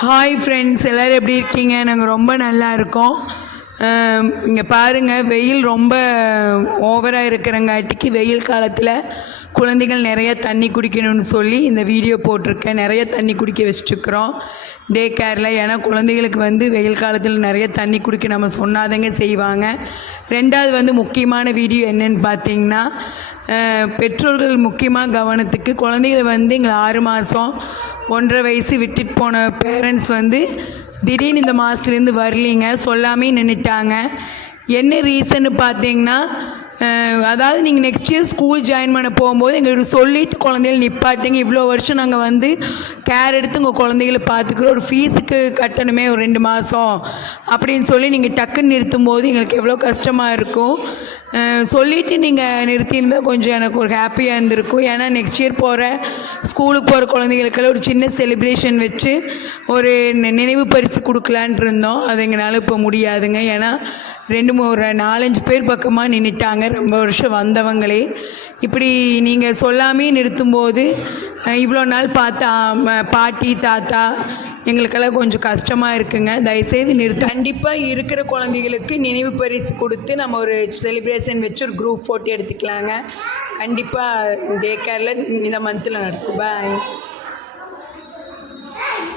Hi friends, எல்லோரும் எப்படி இருக்கீங்க? நாங்கள் ரொம்ப நல்லா இருக்கோம். இங்கே பாருங்கள், வெயில் ரொம்ப ஓவராக இருக்கிறங்காட்டிக்கு வெயில் காலத்தில் குழந்தைகள் நிறைய தண்ணி குடிக்கணும்னு சொல்லி இந்த வீடியோ போட்டிருக்கேன். நிறைய தண்ணி குடிக்க வச்சுட்டுருக்குறோம் டே கேரில். ஏன்னா குழந்தைகளுக்கு வெயில் காலத்தில் நிறைய தண்ணி குடிக்க நம்ம சொன்னாதங்க செய்வாங்க. ரெண்டாவது முக்கியமான வீடியோ என்னன்னு பார்த்தீங்கன்னா, பெற்றோர்கள் முக்கியமாக கவனத்துக்கு குழந்தைகளை எங்களை 6 மாதம் 1.5 வயசு விட்டுட்டு போன பேரண்ட்ஸ் திடீர்னு இந்த மாதத்துலேருந்து வரலிங்க, சொல்லாமே நின்றுட்டாங்க. என்ன ரீசன்னு பார்த்தீங்கன்னா, அதாவது நீங்கள் நெக்ஸ்ட் இயர் ஸ்கூல் ஜாயின் பண்ண போகும்போது எங்களுக்கு சொல்லிவிட்டு குழந்தைகள் நிப்பாட்டிங்க. இவ்வளோ வருஷம் நாங்கள் கேர் எடுத்து உங்கள் குழந்தைகளை பார்த்துக்குறோம், ஒரு ஃபீஸுக்கு கட்டணுமே ஒரு 2 மாதம் அப்படின்னு சொல்லி நீங்கள் டக்குன்னு நிறுத்தும் போது எங்களுக்கு எவ்வளோ கஷ்டமாக இருக்கும். சொல்லிவிட்டு நீங்கள் நிறுத்தியிருந்தால் கொஞ்சம் எனக்கு ஒரு ஹாப்பியாக இருந்திருக்கும். ஏன்னா நெக்ஸ்ட் இயர் ஸ்கூலுக்கு போகிற குழந்தைகளுக்கெல்லாம் ஒரு சின்ன செலிப்ரேஷன் வச்சு ஒரு நினைவு பரிசு கொடுக்கலான் இருந்தோம். அது எங்களால் இப்போ முடியாதுங்க. ஏன்னா ஒரு 4-5 பேர் பக்கமாக நின்றுட்டாங்க, ரொம்ப வருஷம் வந்தவங்களே. இப்படி நீங்கள் சொல்லாமே நிறுத்தும்போது இவ்வளோ நாள் பார்த்தா பாட்டி தாத்தா எங்களுக்கெல்லாம் கொஞ்சம் கஷ்டமாக இருக்குங்க. தயவுசெய்து கண்டிப்பாக இருக்கிற குழந்தைகளுக்கு நினைவு பரிசு கொடுத்து நம்ம ஒரு செலிப்ரேஷன் வச்சு ஒரு குரூப் ஃபோட்டோ எடுத்துக்கலாங்க. கண்டிப்பாக டே கேரில் இந்த மந்தில் நடக்கும். பாய்.